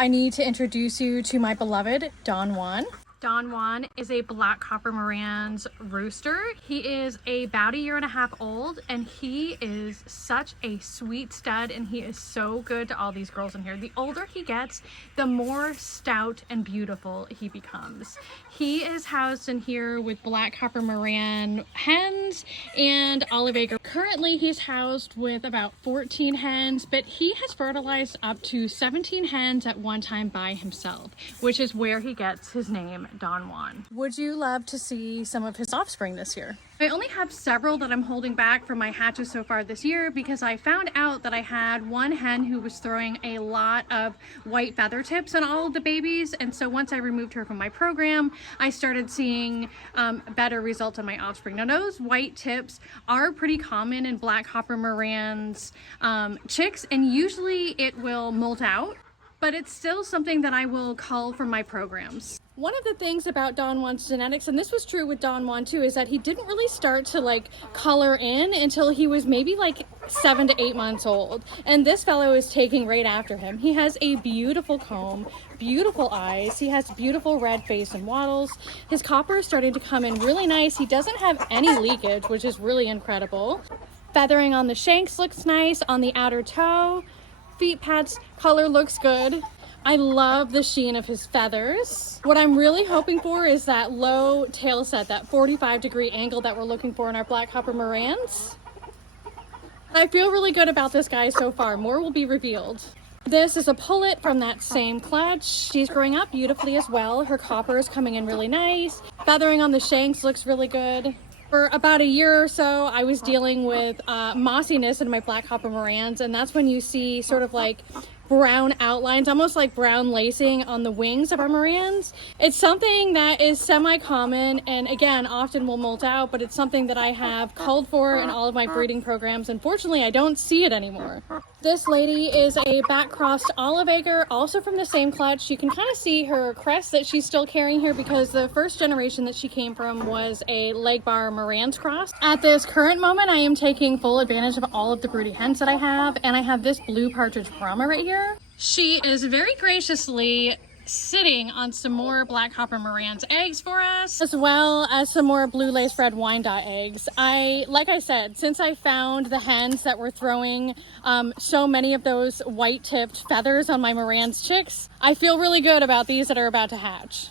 I need to introduce you to my beloved Don Juan. Don Juan is a black copper Marans rooster. He is about a year and a half old, and he is such a sweet stud, and he is so good to all these girls in here. The older he gets, the more stout and beautiful he becomes. He is housed in here with black copper Maran hens and olive acre. Currently he's housed with about 14 hens, but he has fertilized up to 17 hens at one time by himself, which is where he gets his name, Don Juan. Would you love to see some of his offspring this year? I only have several that I'm holding back from my hatches so far this year because I found out that I had one hen who was throwing a lot of white feather tips on all of the babies, and so once I removed her from my program, I started seeing better results on my offspring. Now those white tips are pretty common in black copper Marans chicks, and usually it will molt out, but it's still something that I will cull from my programs. One of the things about Don Juan's genetics, and this was true with Don Juan too, is that he didn't really start to like color in until he was maybe like 7 to 8 months old. And this fellow is taking right after him. He has a beautiful comb, beautiful eyes. He has beautiful red face and wattles. His copper is starting to come in really nice. He doesn't have any leakage, which is really incredible. Feathering on the shanks looks nice, on the outer toe. Feet pads, color looks good. I love the sheen of his feathers. What I'm really hoping for is that low tail set, that 45-degree angle that we're looking for in our black copper Marans. I feel really good about this guy so far. More will be revealed. This is a pullet from that same clutch. She's growing up beautifully as well. Her copper is coming in really nice. Feathering on the shanks looks really good. For about a year or so, I was dealing with mossiness in my black copper Marans, and that's when you see sort of like brown outlines, almost like brown lacing on the wings of our Marans. It's something that is semi-common and again often will molt out, but it's something that I have culled for in all of my breeding programs. Unfortunately, I don't see it anymore. This lady is a back-crossed olive acre, also from the same clutch. You can kind of see her crest that she's still carrying here because the first generation that she came from was a leg bar Marans cross. At this current moment, I am taking full advantage of all of the broody hens that I have, and I have this blue partridge Brahma right here. She is very graciously sitting on some more black copper Marans eggs for us, as well as some more blue lace red Wyandotte eggs. Like I said, since I found the hens that were throwing so many of those white tipped feathers on my Marans chicks, I feel really good about these that are about to hatch.